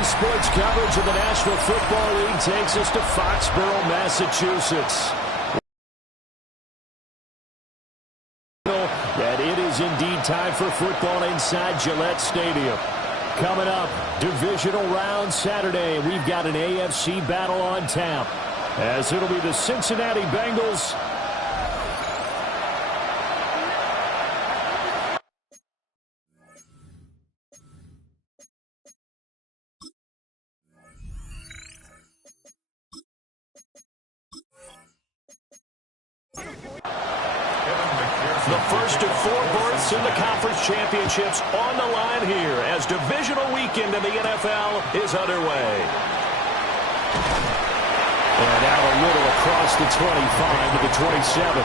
Tonight's sports coverage of the National Football League takes us to Foxborough, Massachusetts. That it is indeed time for football inside Gillette Stadium. Coming up, divisional round Saturday. We've got an AFC battle on tap, as it'll be the Cincinnati Bengals the first of 4 berths in the conference championships on the line here as divisional weekend in the NFL is underway. And out a little across the 25 to the 27.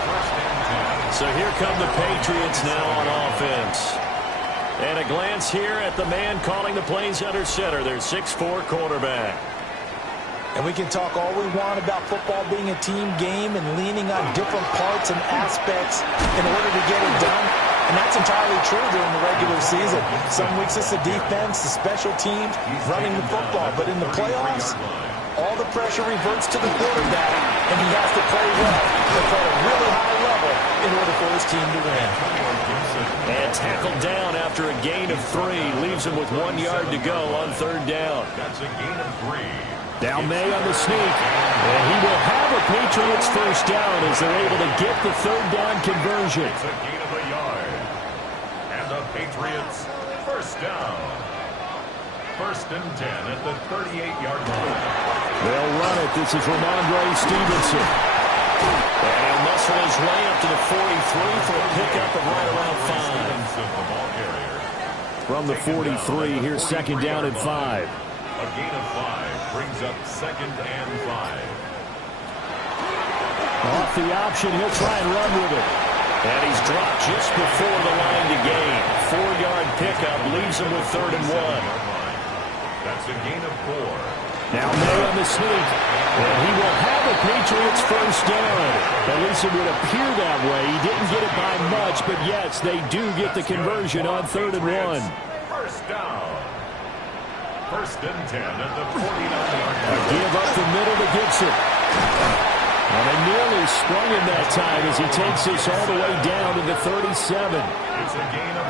So here come the Patriots now on offense. And a glance here at the man calling the plays under center, their 6'4" quarterback. And we can talk all we want about football being a team game and leaning on different parts and aspects in order to get it done. And that's entirely true during the regular season. Some weeks it's the defense, the special teams, running the football. But in the playoffs, all the pressure reverts to the quarterback, and he has to play well and play at a really high level in order for his team to win. And tackled down after a gain of 3. Leaves him with 1 yard to go on 3rd down. That's a gain of 3. Now May on the sneak, and he will have a Patriots first down as they're able to get the 3rd down conversion. It's a gain of a yard. And the Patriots first down. 1st and 10 at the 38-yard line. They'll run it. This is Ramondre Stevenson. And he'll muscle his way up to the 43 for a pickup of right around 5. From the 43, here's 2nd down and 5. A gain of 5 brings up 2nd and 5. Off the option, he'll try and run with it. And he's dropped just before the line to gain. 4-yard pickup leaves him with 3rd and 1. That's a gain of 4. Now May on the sneak. And he will have a Patriots first down. At least it would appear that way. He didn't get it by much, but yes, they do get the conversion on 3rd and 1. First down. 1st and 10 at the 49-yard line. A give up the middle to Gibson. And they nearly sprung him that time as he takes this all the way down to the 37.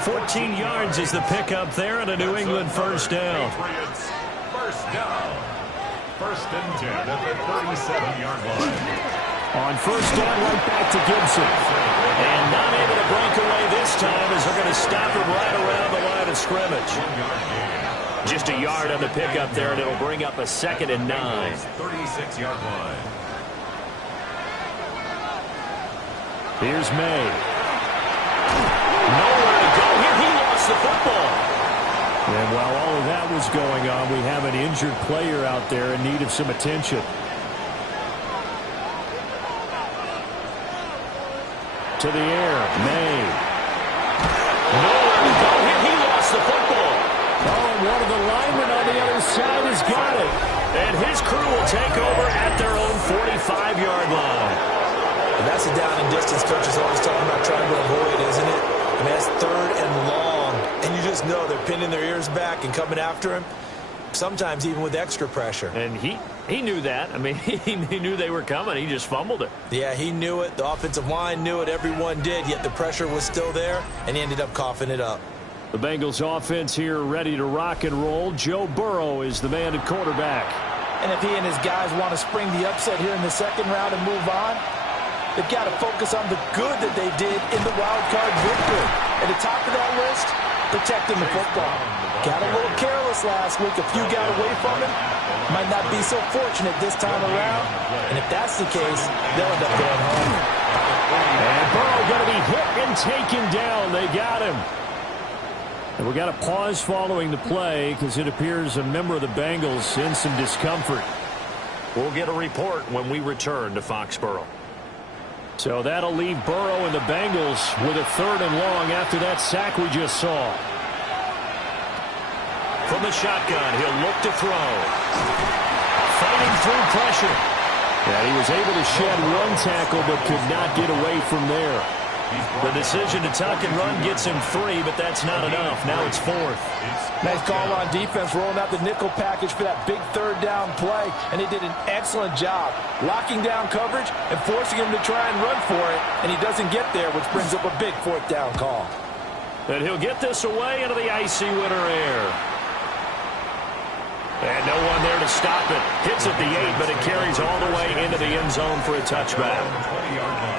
14 yards is the pickup there and a New England first down. First down. 1st and 10 at the 37-yard line. On first down, right back to Gibson. And not able to break away this time as they're going to stop him right around the line of scrimmage. Just a yard on the pickup there, and it'll bring up a 2nd and 9. 36-yard line. Here's May. Nowhere to go here. He lost the football. And while all of that was going on, we have an injured player out there in need of some attention. To the air, May. Nowhere to go here. He lost the football. Oh, and one of the linemen on the other side has got it. And his crew will take over at their own 45-yard line. And that's a down and distance coach is always talking about trying to avoid, isn't it? I mean, that's 3rd and long. And you just know they're pinning their ears back and coming after him, sometimes even with extra pressure. And he knew that. I mean, he knew they were coming. He just fumbled it. Yeah, he knew it. The offensive line knew it. Everyone did, yet the pressure was still there, and he ended up coughing it up. The Bengals offense here ready to rock and roll. Joe Burrow is the man at quarterback. And if he and his guys want to spring the upset here in the 2nd round and move on, they've got to focus on the good that they did in the wild card victory. At the top of that list, protecting the football. Got a little careless last week. A few got away from him. Might not be so fortunate this time around. And if that's the case, they'll end up going home. And Burrow going to be hit and taken down. They got him. And we got a pause following the play because it appears a member of the Bengals in some discomfort. We'll get a report when we return to Foxborough. So that'll leave Burrow and the Bengals with a 3rd and long after that sack we just saw. From the shotgun, he'll look to throw. Fighting through pressure. And he was able to shed 1 tackle but could not get away from there. The decision to tuck and run gets him 3, but that's not enough. Now it's 4th. Nice call on defense, rolling out the nickel package for that big third down play, and they did an excellent job locking down coverage and forcing him to try and run for it, and he doesn't get there, which brings up a big 4th down call. And he'll get this away into the icy winter air. And no one there to stop it. Hits at the 8, but it carries all the way into the end zone for a touchback.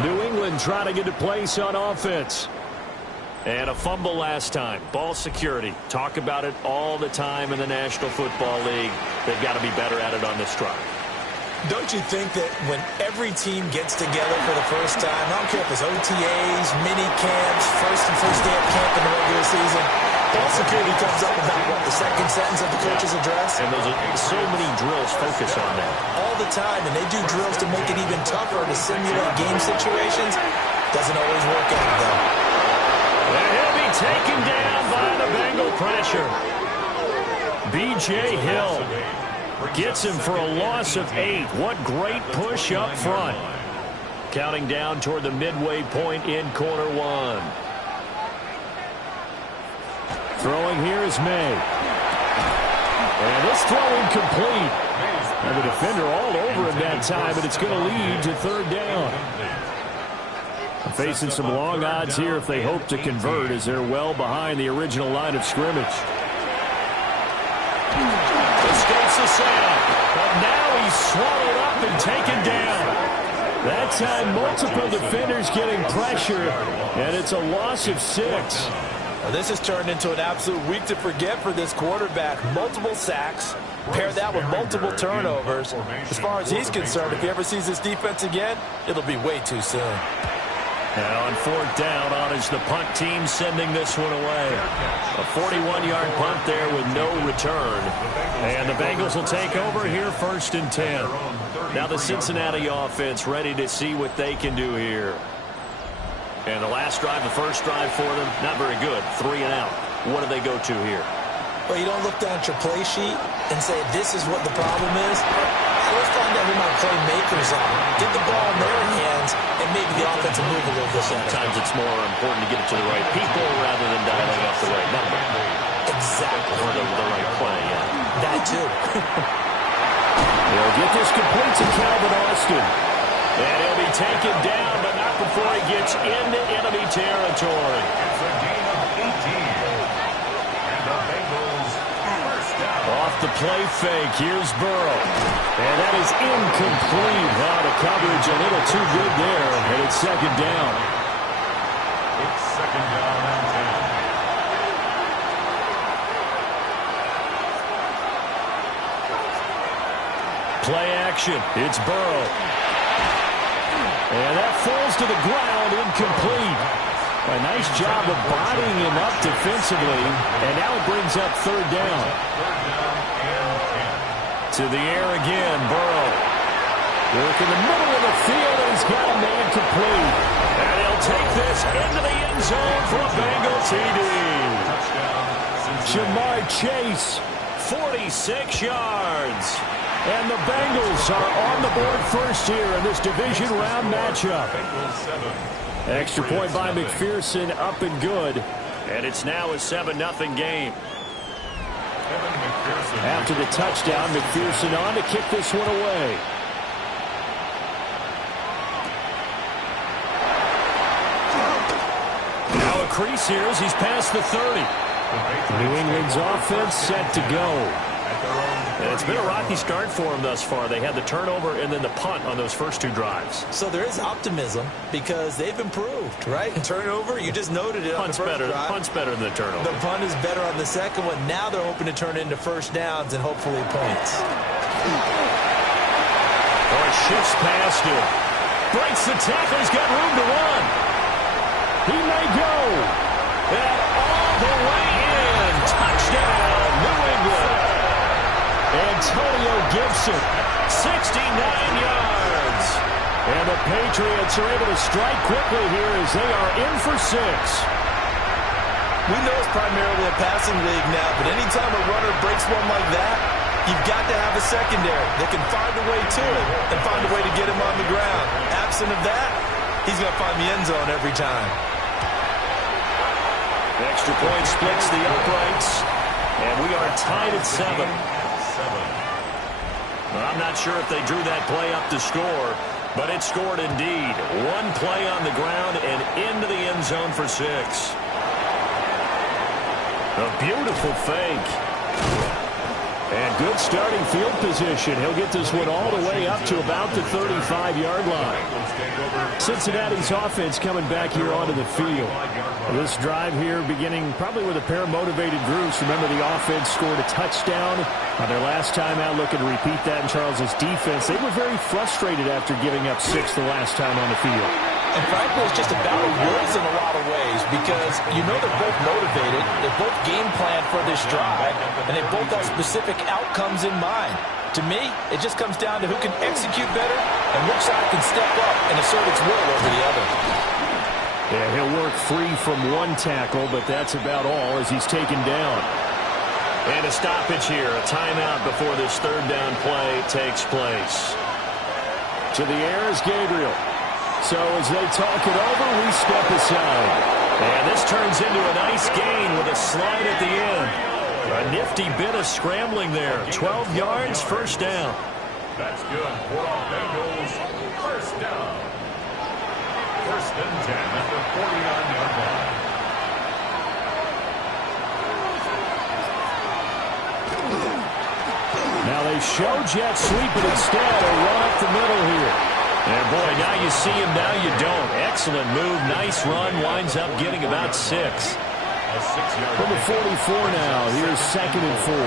New England trying to get a place on offense. And a fumble last time. Ball security. Talk about it all the time in the National Football League. They've got to be better at it on this drive. Don't you think that when every team gets together for the first time, I don't care if it's OTAs, mini camps, first day of camp in the regular season, ball security comes up about, what, the second sentence of the coach's address? And there's so many drills focus on that. All the time, and they do drills to make it even tougher to simulate game situations. Doesn't always work out, though. And he'll be taken down by the Bengal pressure. B.J. Hill gets him for a loss of 8. What great push up front. Counting down toward the midway point in quarter 1. Throwing here is May. And this throw incomplete. And the defender all over him that time, and it's going to lead to 3rd down. Facing some long odds here if they hope to convert, as they're well behind the original line of scrimmage. Escapes the sack, but now he's swallowed up and taken down. That time, multiple defenders getting pressure, and it's a loss of 6. Well, this has turned into an absolute week to forget for this quarterback. Multiple sacks, pair that with multiple turnovers. As far as he's concerned, if he ever sees this defense again, it'll be way too soon. And on 4th down, on is the punt team sending this one away. A 41-yard punt there with no return. And the Bengals will take over here 1st and 10. Now the Cincinnati offense ready to see what they can do here. And the last drive, the first drive for them, not very good. 3 and out. What do they go to here? Well, you don't look down at your play sheet and say, this is what the problem is. Let's find out who my playmakers are. Get the ball in their hands, and maybe the offense will move a little bit. Sometimes it's more important to get it to the right people rather than dialing up the right number. Exactly. Or the right play, yeah. That too. He'll get this complete to Calvin Austin. And he'll be taken down, but not before he gets into enemy territory. It's a gain of 18. And the Bengals first down. Off the play fake, here's Burrow. And that is incomplete. Wow, the coverage a little too good there, and it's 2nd down. It's 2nd down and 10. Play action, it's Burrow. And that falls to the ground, incomplete. A nice job of bodying him up defensively, and now it brings up 3rd down. To the air again, Burrow. Work in the middle of the field, and he's got a man complete. And he'll take this into the end zone for a Bengal TD. Jamar Chase, 46 yards. And the Bengals are on the board first here in this division round matchup. Extra point by McPherson, up and good. And it's now a 7-0 game. After the touchdown, McPherson on to kick this one away. Now a crease here as he's past the 30. New England's offense set to go. And it's been a rocky start for them thus far. They had the turnover and then the punt on those first 2 drives. So there is optimism because they've improved, right? Turnover, you just noted it on the first drive. Punt's better than the turnover. The punt is better on the second one. Now they're hoping to turn into first downs and hopefully points. Or shifts past him. Breaks the tackle. He's got room to run. He may go. And all the way in. Touchdown, New England. Antonio Gibson, 69 yards. And the Patriots are able to strike quickly here as they are in for 6. We know it's primarily a passing league now, but anytime a runner breaks one like that, you've got to have a secondary that can find a way to it and find a way to get him on the ground. Absent of that, he's going to find the end zone every time. The extra point splits the uprights, and we are tied at 7. Well, I'm not sure if they drew that play up to score, but it scored indeed. One play on the ground and into the end zone for 6. A beautiful fake. And good starting field position. He'll get this one all the way up to about the 35-yard line. Cincinnati's offense coming back here onto the field. This drive here beginning probably with a pair of motivated groups. Remember, the offense scored a touchdown on their last time out, looking to repeat that in Charles's defense. They were very frustrated after giving up 6 the last time on the field. And frankly, it's just a battle of wills in a lot of ways because you know they're both motivated, they're both game planned for this drive, and they both have specific outcomes in mind. To me, it just comes down to who can execute better and which side can step up and assert its will over the other. Yeah, he'll work free from one tackle, but that's about all as he's taken down. And a stoppage here, a timeout before this third down play takes place. To the air is Gabriel. So as they talk it over, we step aside. And this turns into a nice gain with a slide at the end. A nifty bit of scrambling there. 12 yards, first down. That's good for the Bengals. First down. First and 10 at the 49-yard line. Now they show jet sweep, but instead a run up the middle here. And boy, now you see him, now you don't. Excellent move, nice run, winds up getting about 6. A 6-yard From the 44 now, here's 2nd and 4.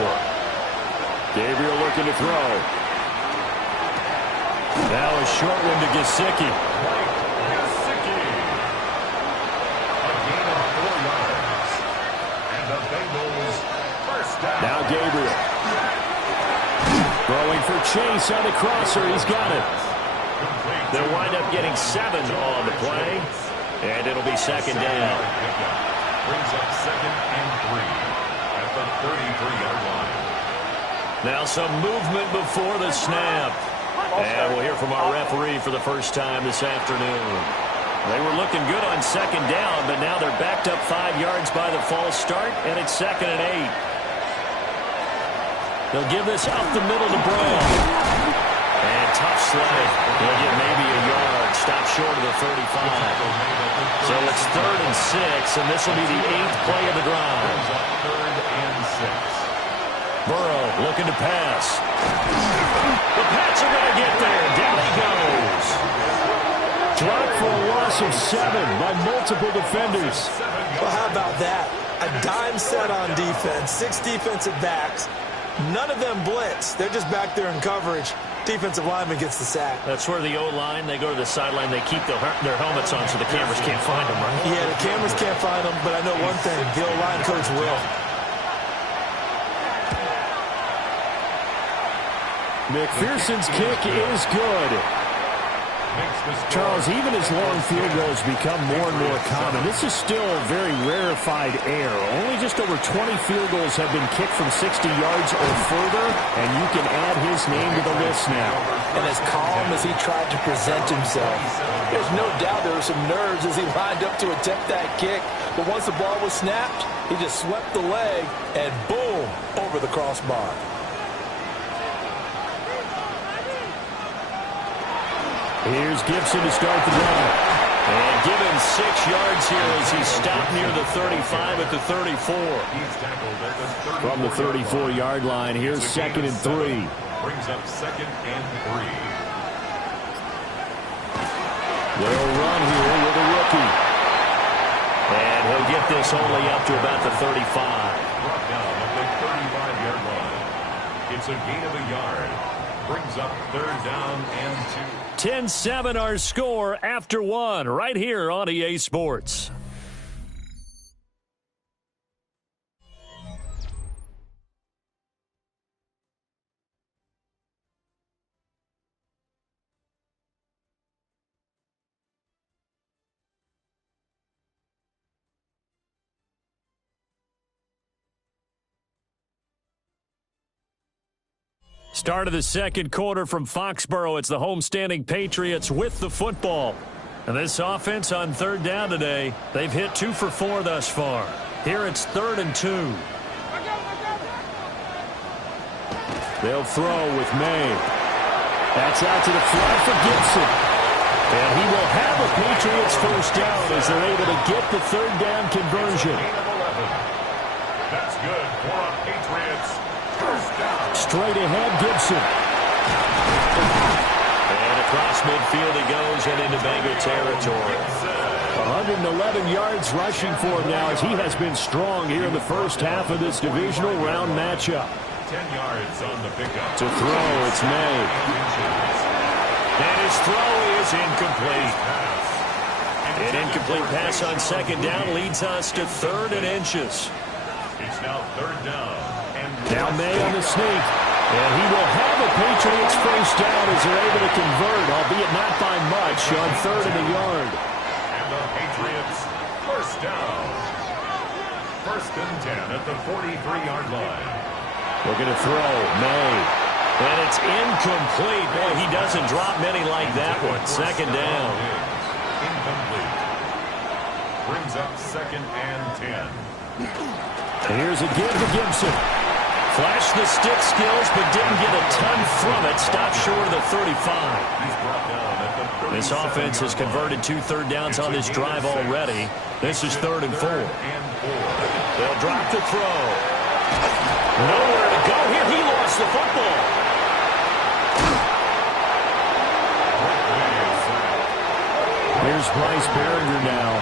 Gabriel looking to throw. Now a short one to Gesicki. Gesicki. A gain of 4 yards. And the Bengals first down. Now Gabriel. Throwing for Chase on the crosser, he's got it. They'll wind up getting 7 on the play, and it'll be second down. Brings up 2nd and 3 at the 33-yard line. Now some movement before the snap. And we'll hear from our referee for the first time this afternoon. They were looking good on second down, but now they're backed up 5 yards by the false start, and it's 2nd and 8. They'll give this up the middle to Brown. And tough slide. They'll get maybe a yard. Stop short of the 35. So it's 3rd and 6, and this will be the 8th play of the drive. 3rd and 6. Burrow looking to pass. The Pats are going to get there. Down he goes. Dropped for a loss of 7 by multiple defenders. Well, how about that? A dime set on defense, 6 defensive backs. None of them blitz. They're just back there in coverage. Defensive lineman gets the sack. That's where the O-line, they go to the sideline, they keep their helmets on so the cameras can't find them, right? Yeah, the cameras can't find them, but I know one thing, the O-line coach will. McPherson's kick is good. Charles, even as long field goals become more and more common, this is still a very rarefied air. Only just over 20 field goals have been kicked from 60 yards or further, and you can add his name to the list now. And as calm as he tried to present himself, there's no doubt there were some nerves as he lined up to attempt that kick. But once the ball was snapped, he just swept the leg and boom, over the crossbar. Here's Gibson to start the drive. And given 6 yards here as he stopped near the 35 at the 34. From the 34-yard line, here's 2nd and 3. Brings up 2nd and 3. They'll run here with a rookie. And he'll get this only up to about the 35. Brought down at the 35-yard line. It's a gain of a yard. Brings up 3rd down and 2. 10-7 our score after 1 right here on EA Sports. Start of the second quarter from Foxborough. It's the homestanding Patriots with the football. And this offense on third down today, they've hit 2 for 4 thus far. Here it's 3rd and 2. They'll throw with May. That's out to the fly for Gibson. And he will have a Patriots first down as they're able to get the third down conversion. That's good for a Patriots first down. Straight ahead, Gibson. And across midfield he goes and into Bengal territory. 111 yards rushing for him now as he has been strong here in the first half of this divisional round matchup. 10 yards on the pickup. To throw, it's May. And his throw is incomplete. An incomplete pass on second down leads us to 3rd and inches. It's now 3rd down. And now May on the sneak. And he will have a Patriots first down as they're able to convert, albeit not by much, on 3rd and a yard. And the Patriots first down. 1st and 10 at the 43-yard line. Looking to throw, May. And it's incomplete. Boy, he doesn't drop many like that one. 2nd down. Incomplete. Brings up 2nd and 10. And here's a give to Gibson. Flashed the stick skills, but didn't get a ton from it. Stopped short of the 35. He's brought down at the 37. This offense has converted 2 third downs on this drive already. This is 3rd and 4. They'll drop the throw. Nowhere to go here. He lost the football. Here's Bryce Berringer now.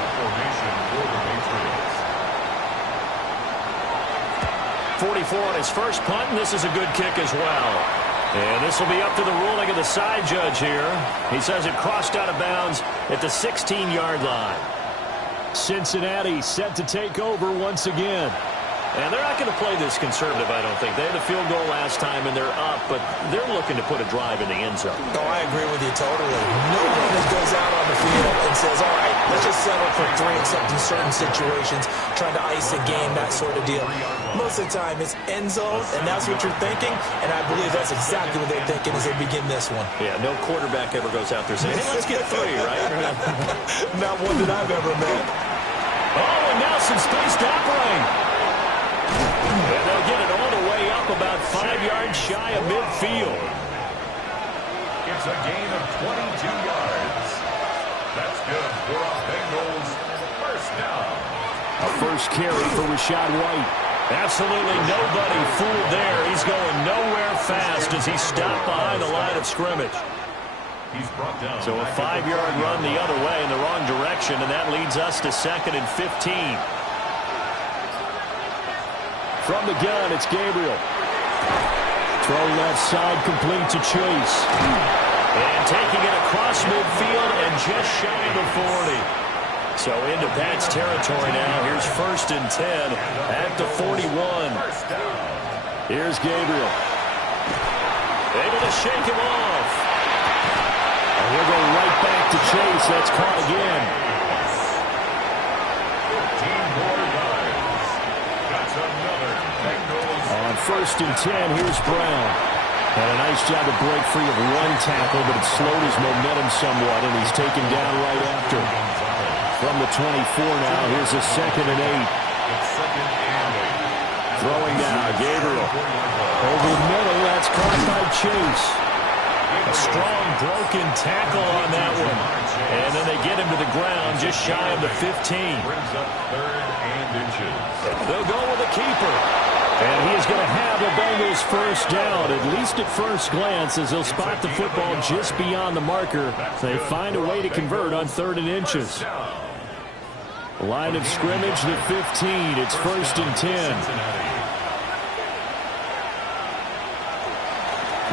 44 on his first punt, and this is a good kick as well. And this will be up to the ruling of the side judge here. He says it crossed out of bounds at the 16-yard line. Cincinnati set to take over once again. And they're not going to play this conservative, I don't think. They had a field goal last time, and they're up, but they're looking to put a drive in the end zone. Oh, I agree with you totally. Nobody goes out on the field and says, all right, let's just settle for 3 except in certain situations, trying to ice a game, that sort of deal. Most of the time, it's end zone, and that's what you're thinking, and I believe that's exactly what they're thinking as they begin this one. Yeah, no quarterback ever goes out there saying, hey, let's get 3, right? Not one that I've ever met. Oh, and now some space to operate. And they'll get it all the way up about 5 yards shy of midfield. It's a gain of 22 yards. That's good for a Bengals first down. A first carry for Rachaad White. Absolutely nobody fooled there. He's going nowhere fast as he stopped behind the line of scrimmage. He's brought down. So a 5-yard run the other way in the wrong direction, and that leads us to 2nd and 15. From the gun, it's Gabriel. Throw left side, complete to Chase. And taking it across midfield and just shy of the 40. So into Pat's territory now. Here's 1st and 10 at the 41. Here's Gabriel. Able to shake him off. And we'll go right back to Chase. That's caught again. 15 more yards. That's another Bengals. On 1st and 10, here's Brown. And a nice job to break free of one tackle, but it slowed his momentum somewhat, and he's taken down right after. From the 24 now, here's a 2nd and 8. Throwing now, Gabriel. Over the middle, that's caught by Chase. A strong broken tackle on that one. And then they get him to the ground just shy of the 15. Brings up 3rd and inches. They'll go with the keeper. And he is going to have the Bengals first down, at least at first glance, as they'll spot the football just beyond the marker. They find a way to convert on 3rd and inches. Line of scrimmage, the 15. It's 1st and 10.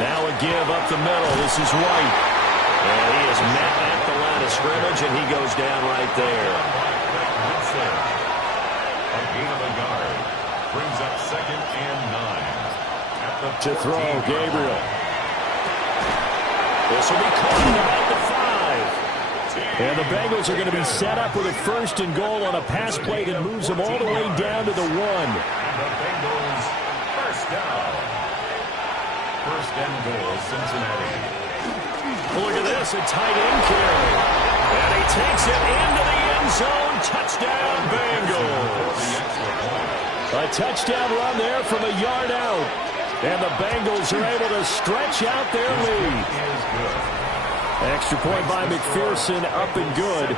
Now a give up the middle. This is White. And he is met at the line of scrimmage, and he goes down right there. A gain of a yard. Brings up 2nd and 9. To throw, Gabriel. This will be caught at about the 5. And the Bengals are going to be set up with a 1st and goal on a pass play that moves them all the way down to the 1. And the Bengals first down. 1st and goal, Cincinnati. Look at this, a tight end carry. And he takes it into the end zone. Touchdown, Bengals. A touchdown run there from a yard out. And the Bengals are able to stretch out their lead. Extra point by McPherson, up and good.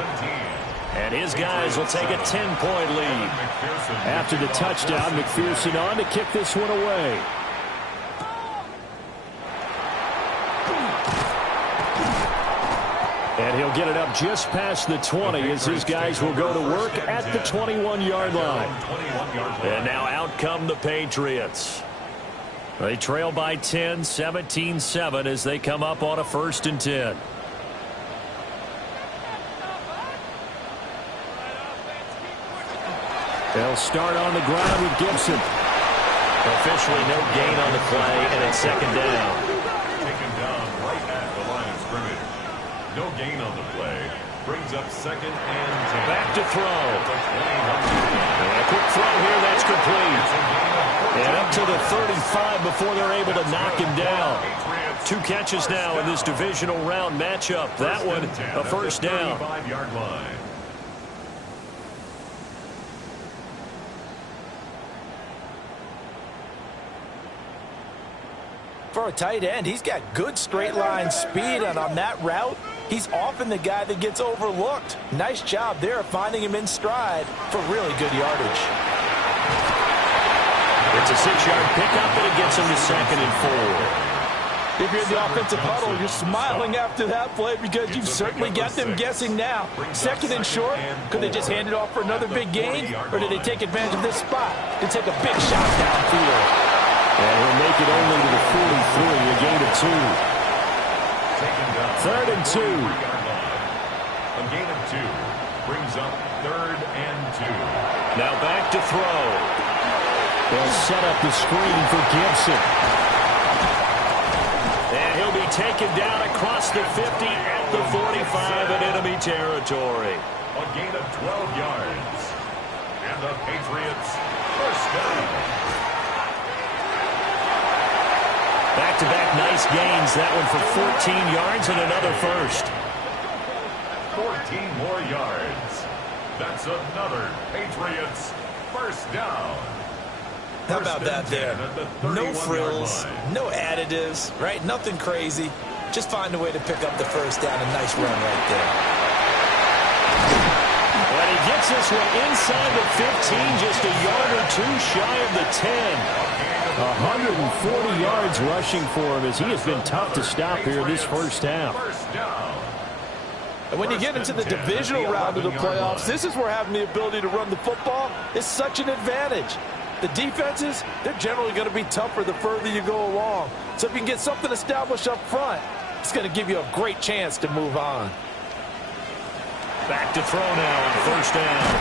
And his guys will take a 10-point lead. After the touchdown, McPherson on to kick this one away. And he'll get it up just past the 20 as his guys will go to work at the 21-yard line. And now out come the Patriots. They trail by 10, 17-7 as they come up on a 1st and 10. They'll start on the ground with Gibson. Officially no gain on the play, and it's 2nd down. Taken down right at the line of scrimmage. No gain on the play. Brings up 2nd and 10. Back to throw. And a quick throw here, that's complete. And up to the 35 before they're able to knock him down. 2 catches now in this divisional round matchup. That one, a 1st down. 35-yard line. For a tight end, he's got good straight line speed, and on that route, he's often the guy that gets overlooked. Nice job there finding him in stride for really good yardage. It's a 6-yard pickup, and it gets him to 2nd and 4. If you're in the offensive huddle, you're smiling after that play because you've certainly got them guessing now. 2nd and short, could they just hand it off for another big gain, or did they take advantage of this spot to take a big shot downfield? And he'll make it only to the 43, a gain of 2. 3rd and 2. A gain of 2 brings up 3rd and 2. Now back to throw. They'll set up the screen for Gibson. And he'll be taken down across the 50 at the 45 in enemy territory. A gain of 12 yards. And the Patriots 1st down. Back-to-back nice gains. That one for 14 yards and another 1st. 14 more yards. That's another Patriots 1st down. How about that there? No frills, no additives, right? Nothing crazy. Just find a way to pick up the 1st down. A nice run right there. And he gets this one inside the 15, just a yard or 2 shy of the 10. 140 yards rushing for him as he has been tough to stop here this 1st half. And when you get into the divisional round of the playoffs, this is where having the ability to run the football is such an advantage. The defenses, they're generally going to be tougher the further you go along. So if you can get something established up front, it's going to give you a great chance to move on. Back to throw now on 1st down.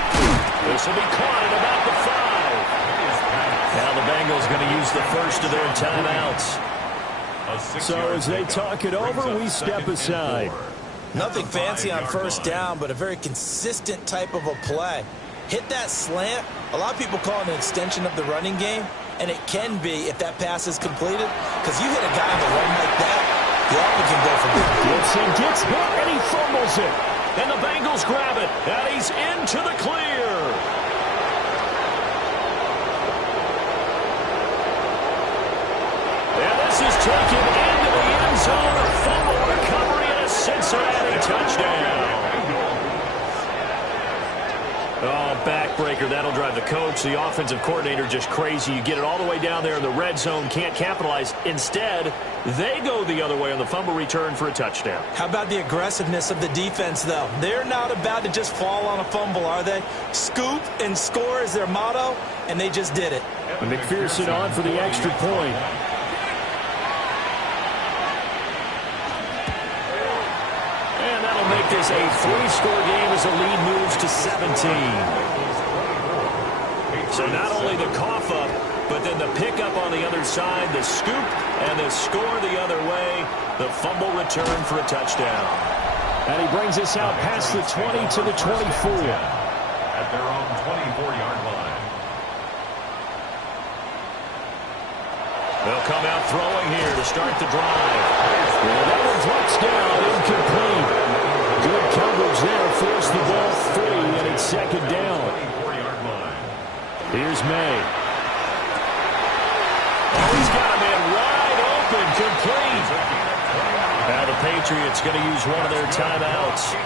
This will be caught at about the 5. Now the Bengals going to use the 1st of their timeouts. So as they talk it over, we step aside. Nothing fancy on 1st down, but a very consistent type of a play. Hit that slant. A lot of people call it an extension of the running game, and it can be if that pass is completed, because you hit a guy on the run like that, you often can go for big. Gibson gets hit, and he fumbles it. And the Bengals grab it, and he's into the clear. And this is taken into the end zone. A fumble recovery and a Cincinnati touchdown. Oh, backbreaker. That'll drive the coach, the offensive coordinator, just crazy. You get it all the way down there in the red zone, can't capitalize. Instead, they go the other way on the fumble return for a touchdown. How about the aggressiveness of the defense, though? They're not about to just fall on a fumble, are they? Scoop and score is their motto, and they just did it. And McPherson on for the extra point. And that'll make this a 3-score game as the lead moves to 17. So not only the cough up, but then the pickup on the other side, the scoop, and the score the other way, the fumble return for a touchdown. And he brings us out past the 20 to the 24. At their own 24-yard line. They'll come out throwing here to start the drive. And that one drops down, incomplete. Good coverage there, forced the ball free, and it's second down. Here's May. Oh, he's got a man wide open, complete. Now the Patriots going to use one of their timeouts,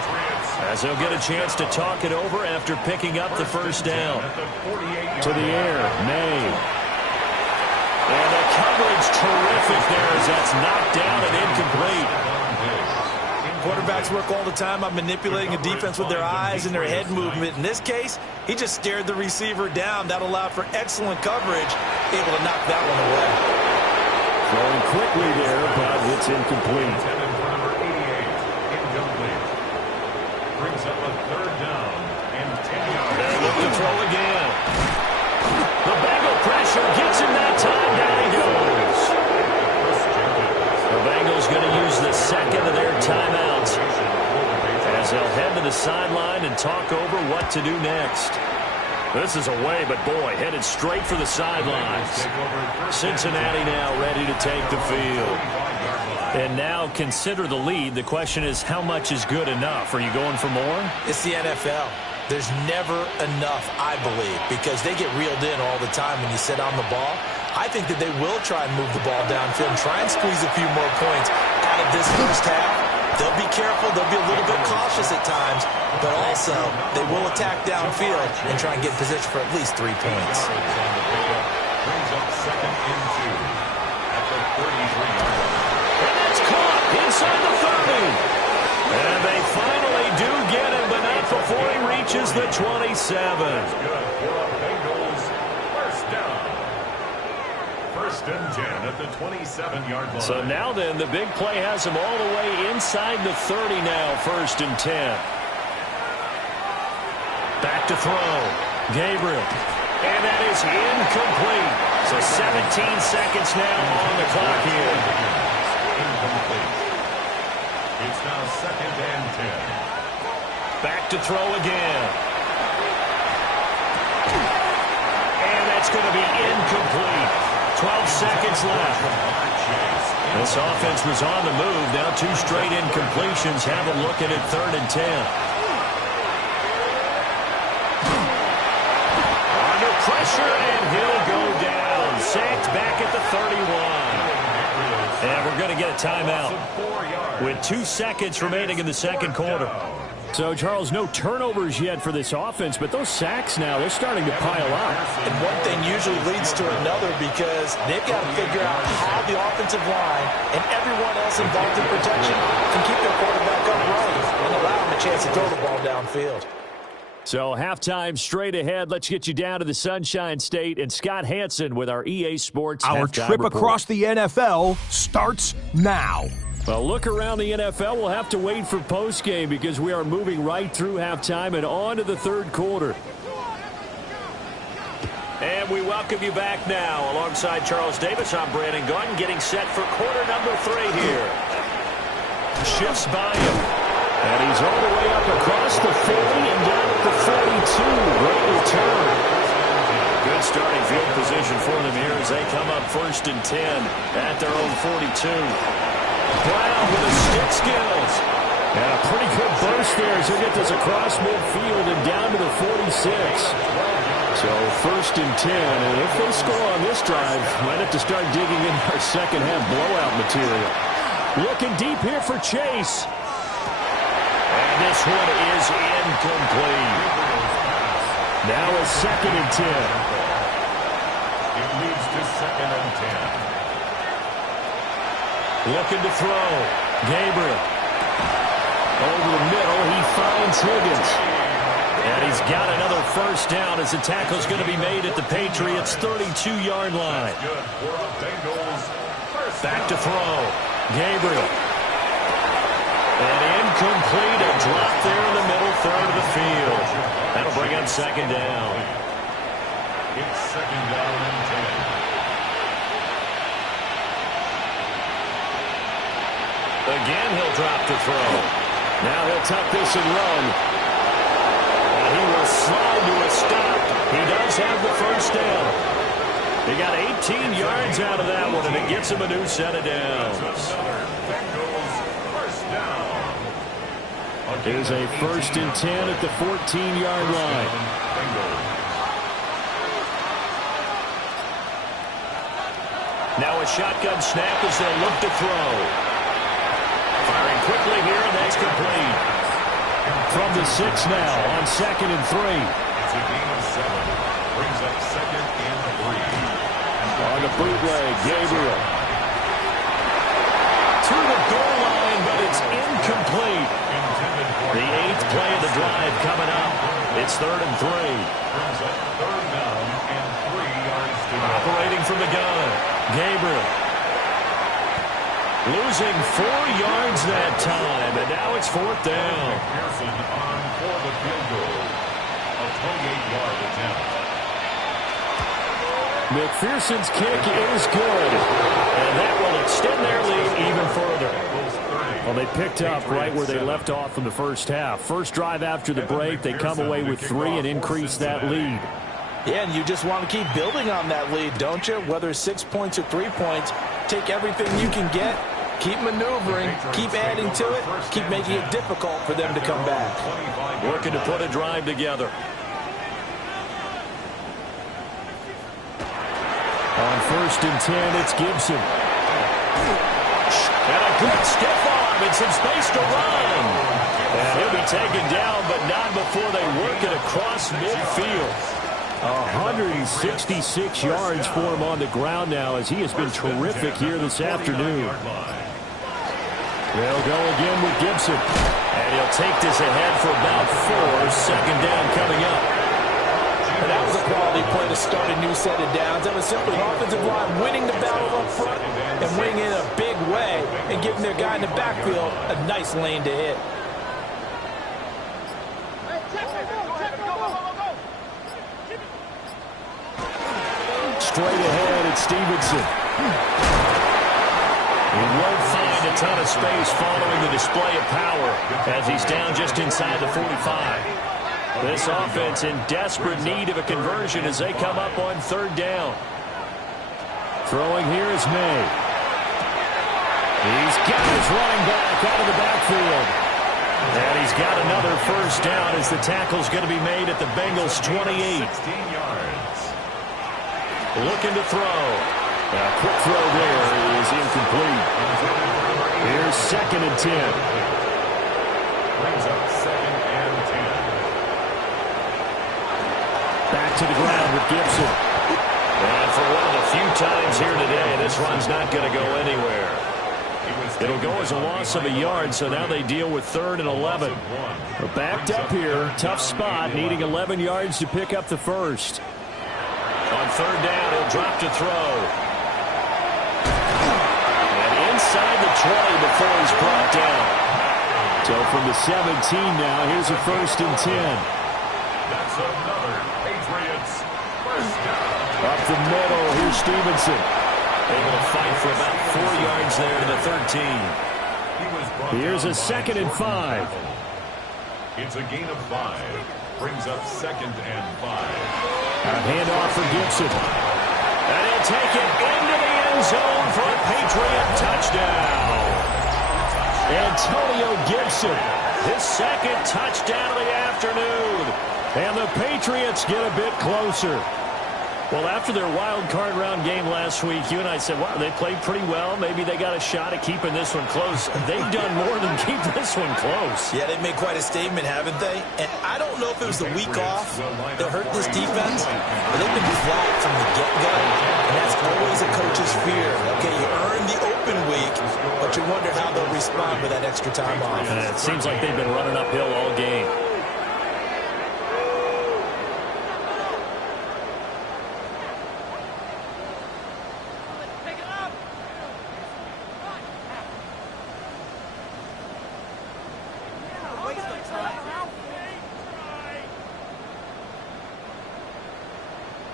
as they'll get a chance to talk it over after picking up the first down. To the air, May. And the coverage terrific there as that's knocked down and incomplete. Quarterbacks work all the time on manipulating a defense with their eyes and their head movement. In this case, he just scared the receiver down. That allowed for excellent coverage, able to knock that one away. Throwing quickly there, but it's incomplete. Incomplete. Brings up a third down and 10 yards. They look to throw again. The Bengal pressure gets him that time. Down he goes. The Bengals going to use the second of their timeouts as they'll head to the sideline and talk over what to do next. This is away, but boy, headed straight for the sidelines. Cincinnati now ready to take the field. And now consider the lead. The question is, how much is good enough? Are you going for more? It's the NFL. There's never enough, I believe, because they get reeled in all the time when you sit on the ball. I think that they will try and move the ball downfield and try and squeeze a few more points out of this first half. They'll be careful. They'll be a little bit cautious at times, but also they will attack downfield and try and get in position for at least 3 points. Brings up second and 2 at the 33-yard line. And that's caught inside the 30. And they finally do get him, but not before he reaches the 27. Good for the Bengals. First down. First and 10 at the 27-yard line. So now then, the big play has him all the way inside the 30 now, first and 10. Back to throw. Gabriel. And that is incomplete. So 17 seconds now on the clock here. Incomplete. It's now second and 10. Back to throw again. And that's going to be incomplete. 12 seconds left. This offense was on the move. Now 2 straight incompletions have them looking at third and 10. Under pressure, and he'll go down. Sacked back at the 31. And we're going to get a timeout with 2 seconds remaining in the second quarter. So, Charles, no turnovers yet for this offense, but those sacks now, they're starting to pile up. And one thing usually leads to another because they've got to figure out how the offensive line and everyone else involved in protection can keep their quarterback upright and allow him a chance to throw the ball downfield. So, halftime straight ahead. Let's get you down to the Sunshine State and Scott Hansen with our EA Sports Our halftime trip report. across the NFL starts now. Well, look around the NFL. We'll have to wait for postgame because we are moving right through halftime and on to the third quarter. And we welcome you back now. Alongside Charles Davis, I'm Brandon Gordon, getting set for quarter number 3 here. Shifts by him. And he's all the way up across the 40 and down at the 42. Great return. Good starting field position for them here as they come up first and 10 at their own 42. Brown with his stick skills. And a pretty good burst there as he'll get this across midfield and down to the 46. So first and 10, and if they score on this drive, might have to start digging in our second half blowout material. Looking deep here for Chase. And this one is incomplete. Now a second and 10. It leads to second and 10. Looking to throw. Gabriel. Over the middle, he finds Higgins. And he's got another first down as the tackle's going to be made at the Patriots' 32-yard line. Good for the Bengals. Back to throw. Gabriel. And incomplete. A drop there in the middle third of the field. That'll bring up second down. It's second down and 10. Again, he'll drop to throw. Now he'll tuck this and run. And he will slide to a stop. He does have the first down. They got 18 yards out of that one, and it gets him a new set of downs. Here's a 1st and 10 at the 14-yard line. Now a shotgun snap as they look to throw. Firing quickly here, and that's complete. From the 6 now on 2nd and 3. It's a gain of 7. Brings up 2nd and 3. On the bootleg, Gabriel. To the goal line, but it's incomplete. The 8th play of the drive coming up. It's 3rd and 3. Brings up 3rd down and 3 yards to go. Operating from the gun, Gabriel. Losing 4 yards that time, and now it's 4th down. Pearson on for the field goal. A 28-yard attempt. McPherson's kick is good, and that will extend their lead even further. Well, they picked up right where they left off in the first half. First drive after the break, they come away with 3 and increase that lead. Yeah, and you just want to keep building on that lead, don't you? Whether it's 6 points or 3 points, take everything you can get, keep maneuvering, keep adding to it, keep making it difficult for them to come back. Working to put a drive together. On 1st and 10, it's Gibson. And a good stiff arm and some space to run. And he'll be taken down, but not before they work it across midfield. 166 yards for him on the ground now, as he has been terrific here this afternoon. They'll go again with Gibson. And he'll take this ahead for about 4. 2nd down coming up. And that was a quality play to start a new set of downs. That was simply offensive line winning the battle up front and winning in a big way and giving their guy in the backfield a nice lane to hit. Straight ahead, it's Stevenson. He won't find a ton of space following the display of power as he's down just inside the 45. This offense in desperate need of a conversion as they come up on 3rd down. Throwing here is May. He's got his running back out of the backfield. And he's got another 1st down as the tackle's going to be made at the Bengals 28. 16 yards. Looking to throw. A quick throw there is incomplete. Here's 2nd and 10. Brings up 2nd and 10. Back to the ground with Gibson. And for one of the few times here today, this run's not going to go anywhere. It'll go as a loss of a yard, so now they deal with 3rd and 11. We're backed up here. Tough spot, needing 11 yards to pick up the 1st. On 3rd down, he'll drop to throw. And inside the 20 before he's brought down. So from the 17 now, here's a 1st and 10. That's another Patriots 1st down. Up the middle, here's Stevenson. Able to fight for about 4 yards there to the 13. Here's a 2nd and 5. It's a gain of 5. Brings up 2nd and 5. A handoff for Gibson. And he'll take it into the end zone for a Patriot touchdown. Antonio Gibson, his 2nd touchdown of the afternoon. And the Patriots get a bit closer. Well, after their wild card round game last week, you and I said, wow, they played pretty well. Maybe they got a shot at keeping this one close. They've done more than keep this one close. Yeah, they've made quite a statement, haven't they? And I don't know if it was the week off that hurt this defense, but they've been flat from the get-go, and that's always a coach's fear. Okay, you earn the open week, but you wonder how they'll respond with that extra time off. And it seems like they've been running uphill all game.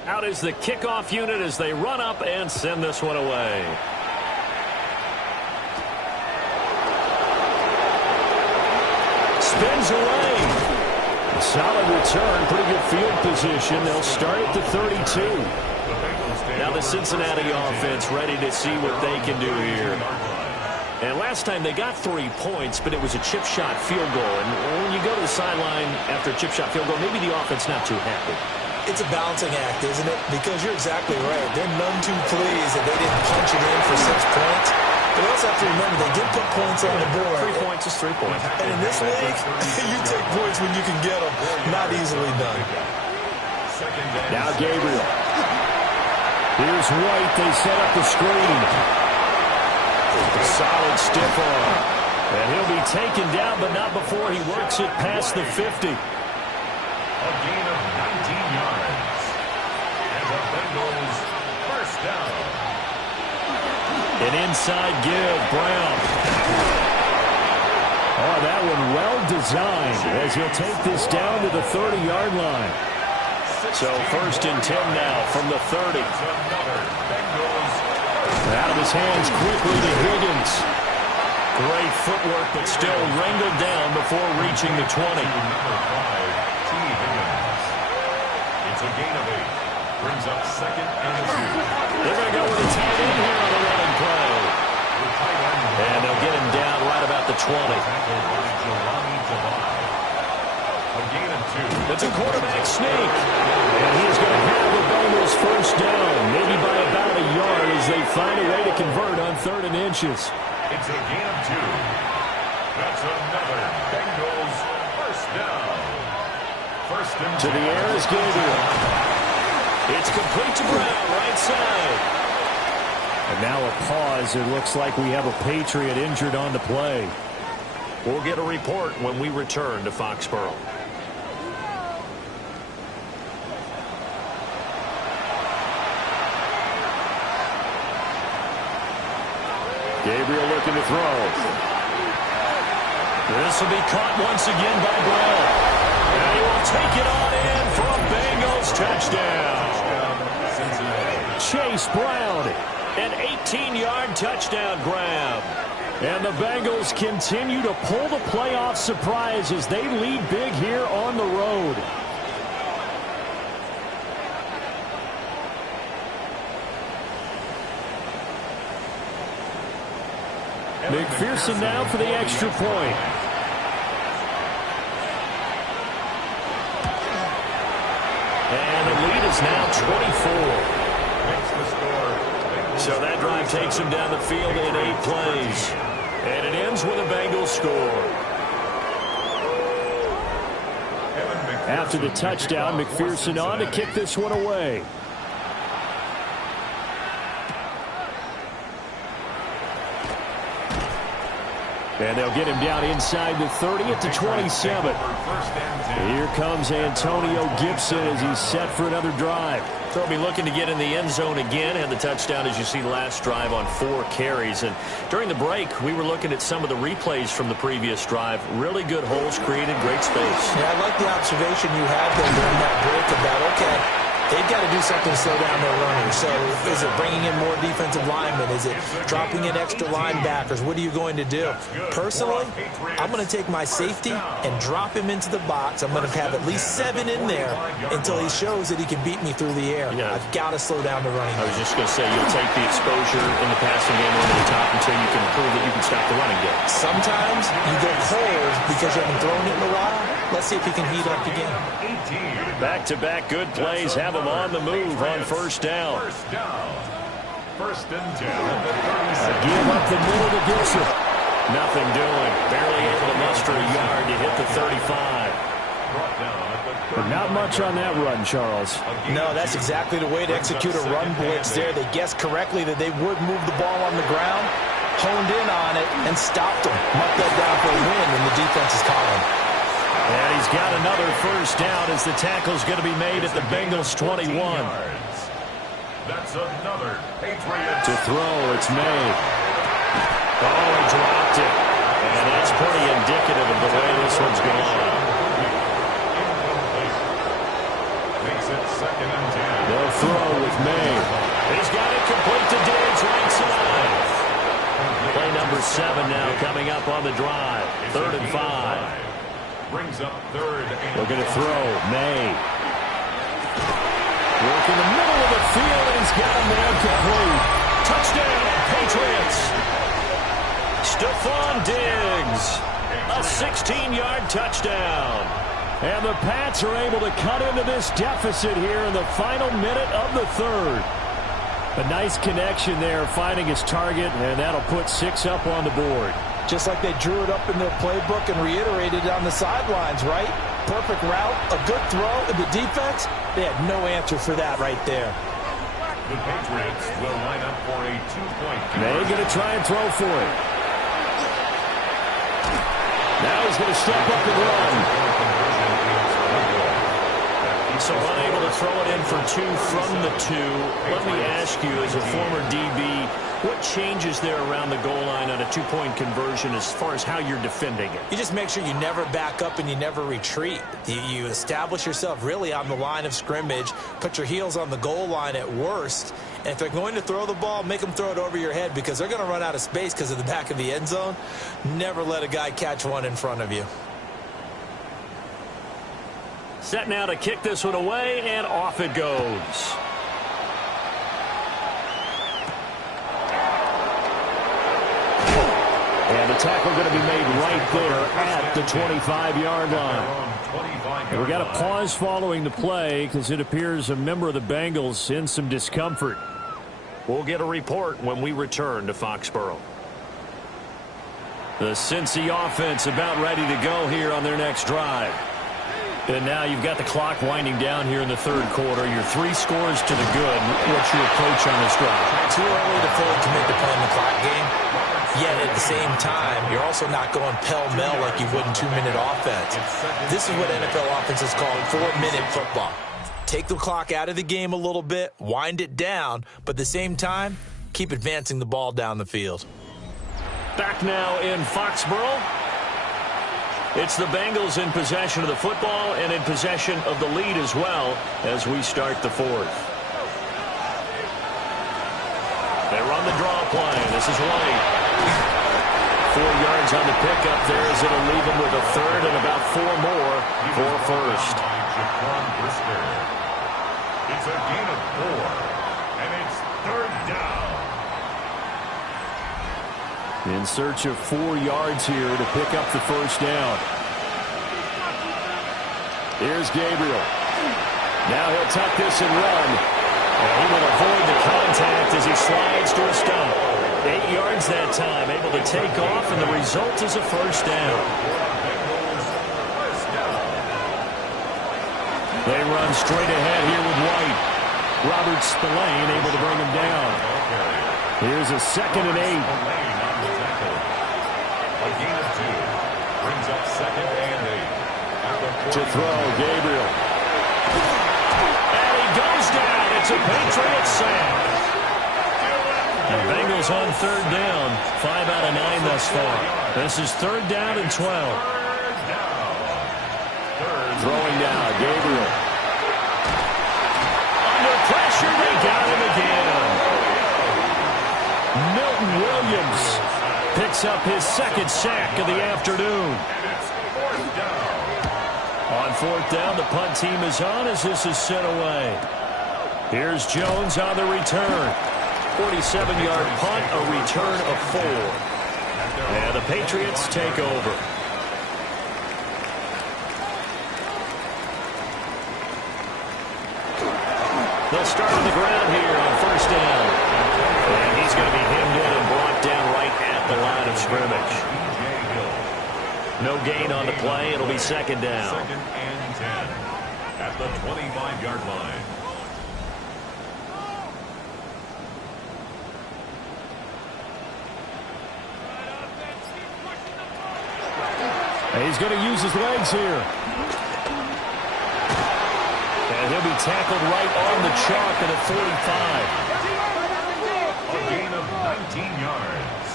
Out is the kickoff unit as they run up and send this one away. Spins away. A solid return, pretty good field position. They'll start at the 32. The Bengals Now the Cincinnati offense ready to see what they can do here. And last time they got 3 points, but it was a chip shot field goal. And when you go to the sideline after a chip shot field goal, maybe the offense not too happy. It's a balancing act, isn't it? Because you're exactly right. They're none too pleased that they didn't punch it in for 6 points. But you also have to remember, they did put points on the board. 3 points is 3 points. And in this league, you take points when you can get them. Not easily done. Now Gabriel. Here's White. They set up the screen. Solid stiff arm. And he'll be taken down, but not before he works it past the 50. A gain of 19 yards. And the Bengals first down. An inside give, Brown. Oh, that one well designed as he'll take this down to the 30-yard line. So first and 10 now from the 30. Out of his hands quickly to Higgins. Great footwork, but still wrangled down before reaching the 20. It's a gain of 8. Brings up second and 2. They're going to go with a tight end here on the running play. And they'll get him down right about the 20. It's a quarterback sneak. And he's going to have the Bengals first down, maybe by about a yard as they find a way to convert on 3rd and inches. It's a gain of 2. That's another Bengals first down. First and 10. To the air is Gabriel. It's complete to Brown, right side. And now a pause. It looks like we have a Patriot injured on the play. We'll get a report when we return to Foxborough. Gabriel looking to throw. This will be caught once again by Brown. And he will take it on in for a Bengals touchdown. Chase Brown, an 18-yard touchdown grab. And the Bengals continue to pull the playoff surprise as they lead big here on the road. McPherson now for the extra point. And the lead is now 24. So that drive takes him down the field in 8 plays. And it ends with a Bengals score. After the touchdown, McPherson on to kick this one away. And they'll get him down inside the 30 at the 27. Here comes Antonio Gibson as he's set for another drive. They'll be looking to get in the end zone again. Had the touchdown, as you see, last drive on 4 carries. And during the break, we were looking at some of the replays from the previous drive. Really good holes created, great space. Yeah, I like the observation you had there during that break about, okay, they've got to do something to slow down their runners. So is it bringing in more defensive linemen? Is it dropping in extra linebackers? What are you going to do? Personally, I'm going to take my safety and drop him into the box. I'm going to have at least 7 in there until he shows that he can beat me through the air. Yeah. I've got to slow down the running game. I was just going to say, you'll take the exposure in the passing game over the top until you can prove that you can stop the running game. Sometimes you go cold because you haven't thrown it in a while. Let's see if he can heat up again. Back-to-back good plays have him on the move on first down. First and 10. A give up the middle to Gibson. Nothing doing. Barely able to muster a yard to hit the 35. But not much on that run, Charles. No, that's exactly the way to execute a run blitz there. They guessed correctly that they would move the ball on the ground, honed in on it, and stopped them. Marked that down for a win in the defense's column. And he's got another first down as the tackle's going to be made at the Bengals 21. That's another Patriot. To throw, it's May. Oh, he dropped it. And that's pretty indicative of the way this one's gone. Makes it second and 10. They'll throw with May. He's got it complete to Diggs, right side. Play number 7 now coming up on the drive. 3rd and 5. Brings up 3rd and We're going to throw. May. Work in the middle of the field, and he's got a man complete. Touchdown, Patriots. Stephon Diggs. A 16-yard touchdown. And the Pats are able to cut into this deficit here in the final minute of the third. A nice connection there, finding his target, and that'll put 6 up on the board. Just like they drew it up in their playbook and reiterated it on the sidelines, right? Perfect route, a good throw, and the defense, they had no answer for that right there. The Patriots will line up for a 2-point conversion. They're going to try and throw for it. Now he's going to step up and run. So unable to throw it in for 2 from the 2. Let me ask you, as a former DB, what changes there around the goal line on a 2-point conversion as far as how you're defending it? You just make sure you never back up and you never retreat. You establish yourself really on the line of scrimmage, put your heels on the goal line at worst, and if they're going to throw the ball, make them throw it over your head because they're going to run out of space because of the back of the end zone. Never let a guy catch one in front of you. Set now to kick this one away, and off it goes. And the tackle going to be made right there at the 25-yard line. And we got a pause following the play because it appears a member of the Bengals in some discomfort. We'll get a report when we return to Foxborough. The Cincy offense about ready to go here on their next drive. And now you've got the clock winding down here in the third quarter. You're 3 scores to the good. What's your approach on this drive? Too early to fully commit to playing the clock game. Yet at the same time, you're also not going pell-mell like you would in 2-minute offense. This is what NFL offenses call 4-minute football. Take the clock out of the game a little bit, wind it down, but at the same time, keep advancing the ball down the field. Back now in Foxborough. It's the Bengals in possession of the football and in possession of the lead as well as we start the fourth. They run the draw play. This is White. 4 yards on the pickup there as it'll leave him with a third and about 4 more for first. It's a gain of 4, and it's third down. In search of 4 yards here to pick up the first down. Here's Gabriel. Now he'll tuck this and run. And he will avoid the contact as he slides to a stop. 8 yards that time, able to take off, and the result is a first down. They run straight ahead here with White. Robert Spillane able to bring him down. Here's a 2nd and 8. A gain of 2 brings up 2nd and 8. To throw, Gabriel. And he goes down. It's a Patriots sack. The Bengals on 3rd down. 5 out of 9 thus far. This is 3rd down and 12. Throwing now, Gabriel. Under pressure, they got him again. Milton Williams picks up his 2nd sack of the afternoon. On 4th down, the punt team is on as this is sent away. Here's Jones on the return. 47-yard punt, a return of 4. And the Patriots take over. They'll start on the ground here on 1st down. And he's going to be hemmed in and brought down right at the line of scrimmage. No gain on the play. It'll be 2nd down. 2nd and 10 at the 25-yard line. And he's going to use his legs here. And he'll be tackled right on the chalk at a 45. A gain of 19 yards.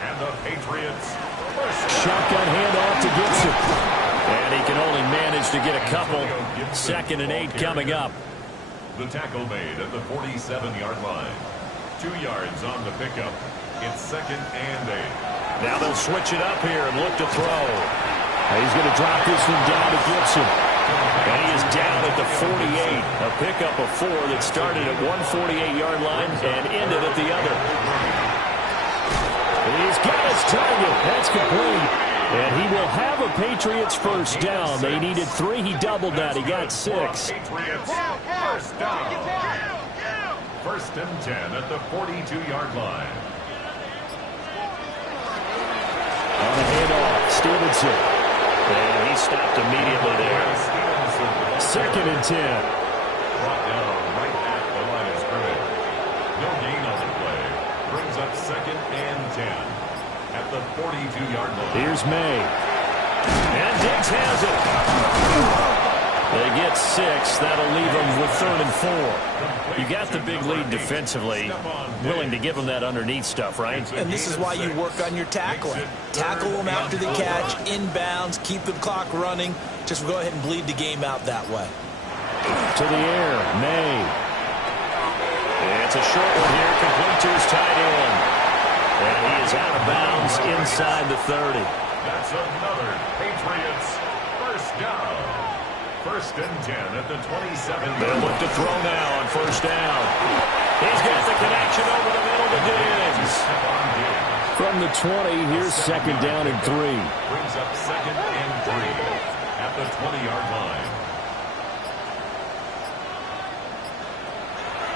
And the Patriots. Shotgun handoff to Gibson. And he can only manage to get a couple. 2nd and 8 coming up. The tackle made at the 47-yard line. 2 yards on the pickup. It's 2nd and 8. Now they'll switch it up here and look to throw. And he's going to drop this one down to Gibson. And he is down at the 48. A pickup of 4 that started at one 48-yard line and ended at the other. He's got his target. That's complete. And he will have a Patriots first down. They needed 3. He doubled that. He got 6. Patriots first down. First and 10 at the 42-yard line. On the handoff, Stevenson. And he stopped immediately there. Second and 10. Brought down right at the line of scrimmage. No gain on the play. Brings up second and 10 at the 42-yard line. Here's May. And Diggs has it. They get 6. That'll leave them with 3rd and 4. You got the big lead defensively. Willing to give them that underneath stuff, right? And this is why you work on your tackling. Tackle them after the catch, inbounds, keep the clock running. Just go ahead and bleed the game out that way. To the air, May. It's a short one here, complete to his tight end. And he is out of bounds inside the 30. That's another Patriots first down. First and 10 at the 27. They'll look to throw now on first down. He's got the connection over the middle to Diggs. From the 20, here's second down and 3. Brings up second and 3 at the 20-yard line.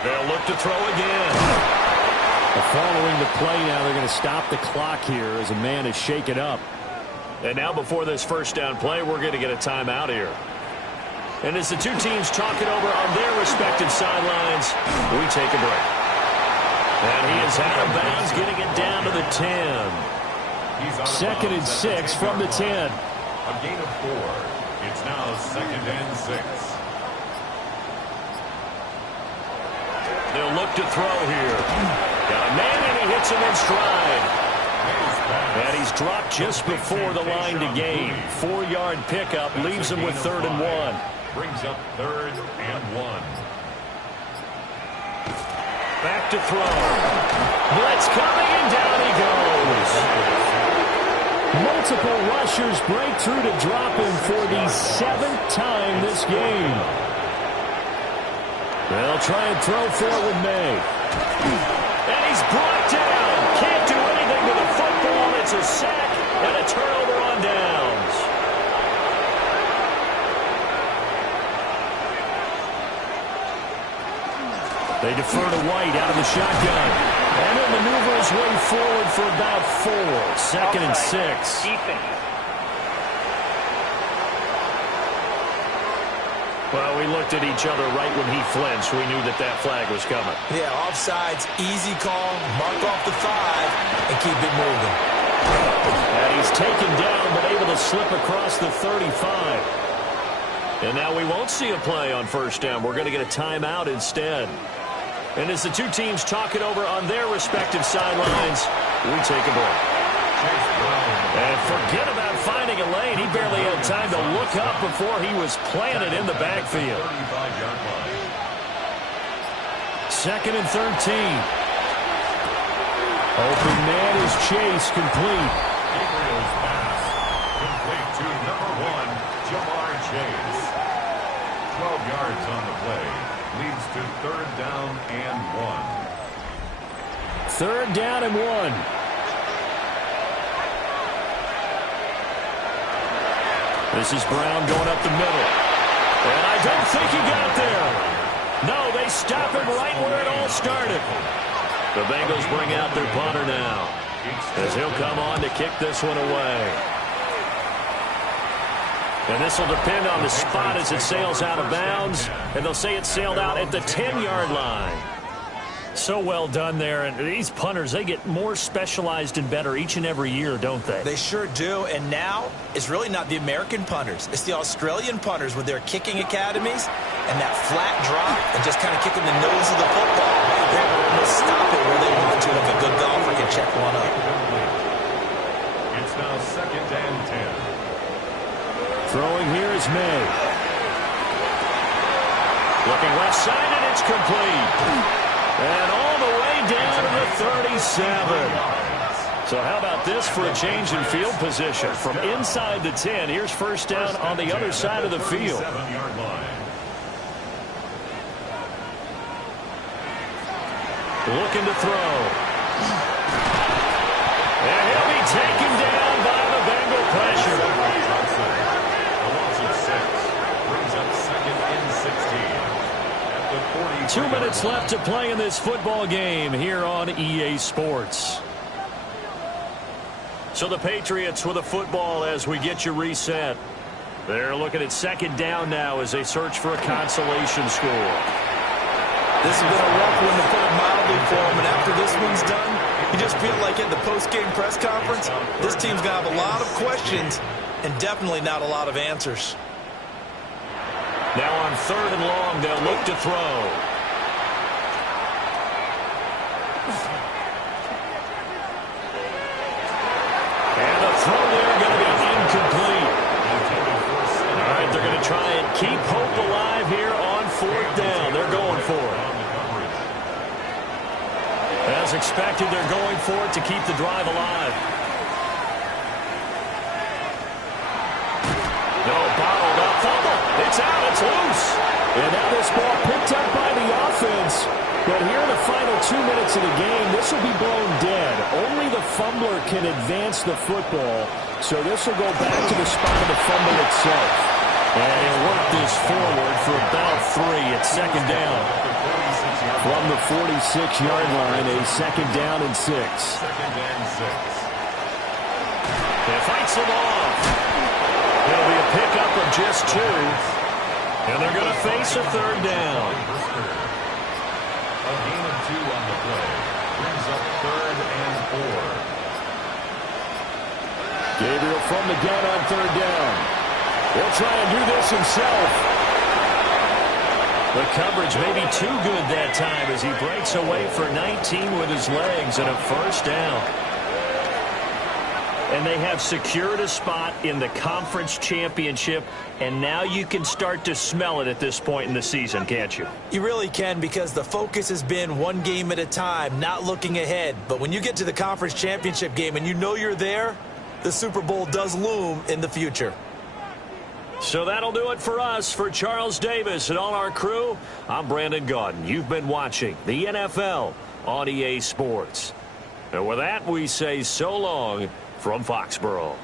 They'll look to throw again. Following the play now, they're going to stop the clock here as a man is shaken up. And now before this first down play, we're going to get a timeout here. And as the two teams talk it over on their respective sidelines, we take a break. And he is out of bounds, getting it down to the 10. Second and 6 from the 10. A gain of 4. It's now second and 6. They'll look to throw here. Got a man, and he hits him in stride. And he's dropped just before the line to gain. 4-yard pickup leaves him with 3rd and 1. Brings up 3rd and 1. Back to throw. Blitz coming, and down he goes. Multiple rushers break through to drop him for the 7th time this game. They'll try and throw for it with May. And he's brought down. Can't do anything with the football. It's a sack and a turnover on downs. They defer to White out of the shotgun. And he'll maneuver his way forward for about 4. Second and 6. Well, we looked at each other right when he flinched. We knew that that flag was coming. Yeah, offsides, easy call, mark off the 5, and keep it moving. And he's taken down, but able to slip across the 35. And now we won't see a play on first down. We're going to get a timeout instead. And as the two teams talk it over on their respective sidelines, we take a break. And forget about finding a lane. He barely had time to look up before he was planted in the backfield. Second and 13. Open man is Chase, complete. Gabriel's pass. Complete to number 1, Jamar Chase. 12 yards on the play. Leads to 3rd down and 1. 3rd down and 1. This is Brown going up the middle. And I don't think he got there. No, they stop him right where it all started. The Bengals bring out their punter now, as he'll come on to kick this one away. And this will depend on the spot as it sails out of bounds. And they'll say it sailed out at the 10-yard line. So well done there. And these punters, they get more specialized and better each and every year, don't they? They sure do. And now it's really not the American punters. It's the Australian punters with their kicking academies and that flat drop and just kind of kicking the nose of the football. They're able to stop it where they want to if a good golfer can check one up. It's now second and 10. Throwing here is May. Looking left side, and it's complete. And all the way down to the 37. So how about this for a change in field position? From inside the 10, here's first down on the other side of the field. Looking to throw. And he'll be taken down by the Bengal pressure. A loss of 6. Brings up second and 16. At the 2 minutes left to play in this football game here on EA Sports. So the Patriots with a football as we get you reset. They're looking at second down now as they search for a consolation score. This has been a rough one, to put it mildly, for him, and after this one's done, you just feel like in the post-game press conference, this team's going to have a lot of questions and definitely not a lot of answers. Now on third and long, they'll look to throw. And the throw there going to be incomplete. All right, they're going to try and keep hope alive here on fourth down. They're going for it. As expected, they're going for it to keep the drive alive. No, bottled up. Fumble. It's out. It's loose. And now this ball picked up by the offense. But here in the final 2 minutes of the game, this will be blown dead. Only the fumbler can advance the football. So this will go back to the spot of the fumble itself. And he'll work this forward for about 3 at second down. From the 46-yard line, a second down and 6. Second and 6. They fights them off. It'll be a pickup of just 2. And they're going to face a third down. A gain of 2 on the play. Brings up third and 4. Gabriel from the gun on third down. He'll try and do this himself. The coverage may be too good that time as he breaks away for 19 with his legs and a first down. And they have secured a spot in the conference championship, and now you can start to smell it at this point in the season, can't you? You really can, because the focus has been one game at a time, not looking ahead. But when you get to the conference championship game and you know you're there, the Super Bowl does loom in the future. So that'll do it for us. For Charles Davis and all our crew, I'm Brandon Gaudin. You've been watching the NFL on EA Sports. And with that, we say so long from Foxborough.